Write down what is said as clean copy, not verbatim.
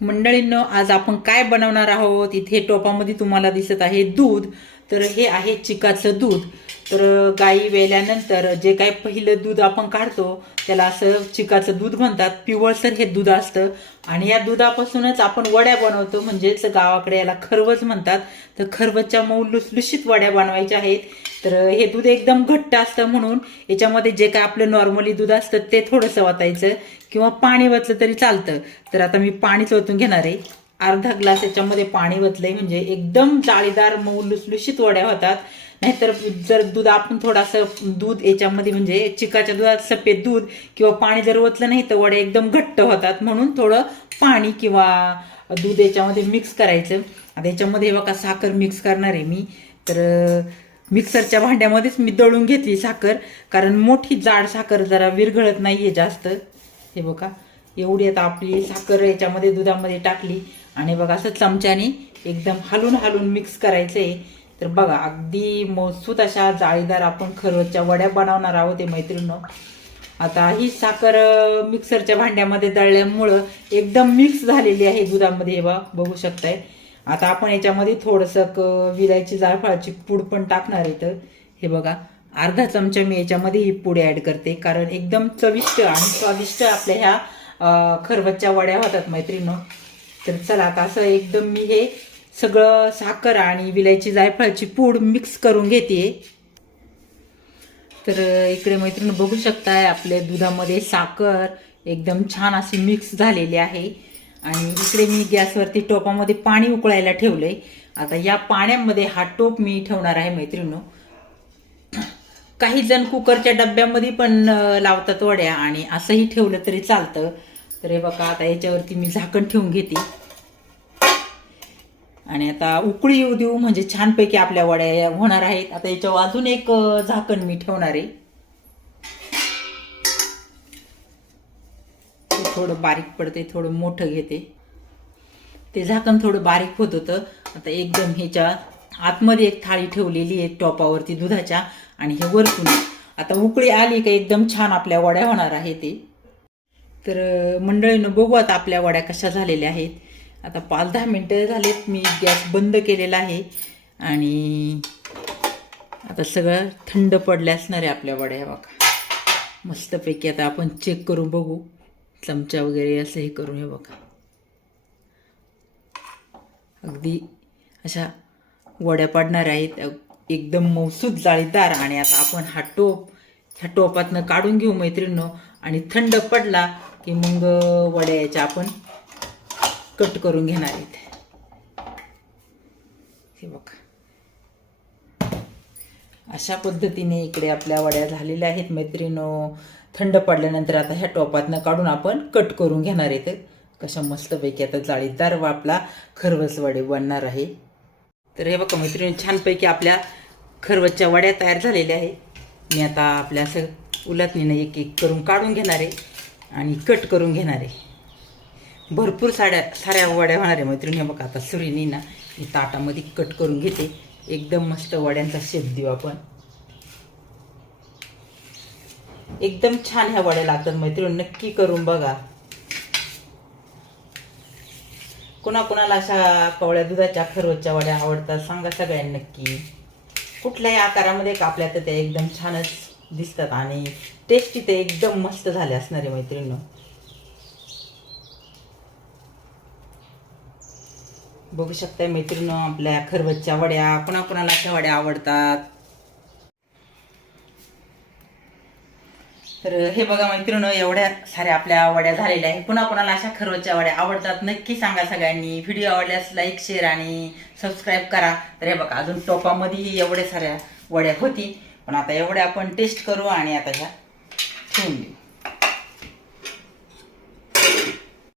मंडळींनो, आज आपण काय बनवणार आहोत? इथे टोपामध्ये तुम्हाला दिसत आहे दूध. तर हे आहे चिकाचं दूध. तर गाई वेल्यानंतर जे काही पहिलं दूध आपण काढतो त्याला असं चिकाचं दूध म्हणतात. पिवळसर हे दूध असतं आणि या दुधापासूनच आपण वड्या बनवतो, म्हणजेच गावाकडे याला खरवज म्हणतात. तर खरवजच्या मऊ लुसलुशीत वड्या बनवायच्या आहेत. तर हे दूध एकदम घट्ट असतं, म्हणून याच्यामध्ये जे काय आपलं नॉर्मली दूध असतं ते थोडंसं वाटायचं किंवा पाणी वतलं तरी चालतं. तर आता मी पाणीच ओतून घेणार आहे. अर्धा ग्लास याच्यामध्ये पाणी वतलंय, म्हणजे एकदम जाळीदार मऊ लुसलुशीत वड्या होतात. नाहीतर जर दूध आपण थोडासा दूध याच्यामध्ये म्हणजे चिकाच्या दुधात सफेद दूध किंवा पाणी जर ओतलं नाही तर वड्या एकदम घट्ट होतात. म्हणून थोडं पाणी किंवा दूध याच्यामध्ये मिक्स करायचं. आता याच्यामध्ये बघा साखर मिक्स करणार आहे मी. तर मिक्सरच्या भांड्यामध्येच मी दळून घेतली साखर, कारण मोठी जाड साखर जरा विरघळत नाहीये जास्त. हे बघा एवढी आता आपली साखर याच्यामध्ये दुधामध्ये टाकली आणि बघा असं चमच्याने एकदम हलून हलून मिक्स करायचं आहे. तर बघा अगदी मौसूत अशा जाळीदार आपण खरवजच्या वड्या बनवणार आहोत मैत्रिणींनो. आता ही साखर मिक्सरच्या भांड्यामध्ये दळल्यामुळं एकदम मिक्स झालेली आहे दुधामध्ये. हे बघू शकताय. आता आपण याच्यामध्ये थोडंसं विलायची जायफळाची पूड पण टाकणार आहे. तर हे बघा अर्धा चमचा मी याच्यामध्ये ही पूड ॲड करते, कारण एकदम चविष्ट आणि स्वादिष्ट आपल्या ह्या खरवजच्या वड्या होतात मैत्रिणींनो. तर चला आता असं एकदम मी हे सगळं साखर आणि विलायची जायफळाची पूड मिक्स करून घेते. तर इकडे मैत्रिणी बघू शकताय आपल्या दुधामध्ये साखर एकदम छान अशी मिक्स झालेली आहे. आणि इकडे मी गॅसवरती टोपामध्ये पाणी उकळायला ठेवलंय. आता या पाण्यामध्ये हा टोप मी ठेवणार आहे मैत्रिणींनो. काही जण कुकरच्या डब्यामध्ये पण लावतात वड्या आणि असंही ठेवलं तरी चालतं. तर हे बघा आता याच्यावरती मी झाकण ठेवून घेते आणि आता उकळी येऊ देऊ, म्हणजे छानपैकी आपल्या वड्या होणार आहेत. आता याच्यावर अजून एक झाकण मी ठेवणार आहे. थोडं बारीक पडते, थोडं मोठं घेते. ते झाकण थोडं बारीक होत होतं. आता एकदम ह्याच्या आतमध्ये एक थाळी ठेवलेली आहे टोपावरती दुधाच्या, आणि हे वरतून आता उकळी आली का एकदम छान आपल्या वड्या होणार आहे ते. तर मंडळीनं बघू आता आपल्या वड्या कशा झालेल्या आहेत. आता 5-10 मिनटं झालेत, मी गॅस बंद केलेला आहे आणि आता सगळं थंड पडले असणार आहे आपल्या वड्या. बघा मस्तपैकी आता आपण चेक करून बघू, चमचा वगैरे असं हे करून. हे बघा अगदी अशा वड्या पडणार आहेत, एकदम मौसूद जाळीदार. आणि आता आपण ह्या टोपातनं काढून घेऊ मैत्रिणींनो, आणि थंड पडला की मग वड्या याच्या आपण कट करून घेणार आहेत. हे बघा अशा पद्धतीने इकडे आपल्या वड्या झालेल्या आहेत मैत्रिणींनो. थंड पडल्यानंतर आता ह्या टोपातनं काढून आपण कट करून घेणार आहेत. कशा मस्तपैकी आता जाळीदार व आपला खरवज वडे बनणार आहे. तर हे बघा मैत्रिणी छानपैकी आपल्या खरवजच्या वड्या तयार झालेल्या आहेत. मी आता आपल्या असं उलटणीनं एक एक करून काढून घेणार आहे आणि कट करून घेणार आहे. भरपूर साऱ्या वड्या होणार आहे मैत्रिणी. हे बघा आता सुरीनी ना मी ताटामध्ये कट करून घेते. एकदम मस्त वड्यांचा शेप देऊ आपण. एकदम छान ह्या वड्या लागतात मैत्रिणी, नक्की करून बघा. कोणाकोणाला अशा कवळ्या दुधाच्या खरवजच्या वड्या आवडतात सांगा सगळ्यांनी नक्की. कुठल्याही आकारामध्ये कापल्या तर त्या एकदम छानच दिसतात आणि टेस्टी ते एकदम मस्त झाले असणार आहे मैत्रिणींनो. बघू शकताय मैत्रिणींनो आपल्या खरवजच्या वड्या. कोणाकोणाला अशा वड्या आवडतात. तर हे बघा मैत्रिणींनो एवढ्या साऱ्या आपल्या वड्या झालेल्या आहेत. कोणाकोणाला अशा खरवजच्या वड्या आवडतात नक्की सांगा सगळ्यांनी. व्हिडिओ आवडल्यास लाईक, शेअर आणि सबस्क्राईब करा. तर हे बघा अजून टोपामध्येही एवढ्या साऱ्या वड्या होती, पण आता एवढ्या आपण टेस्ट करू आणि आता ह्या ठेवून देऊ.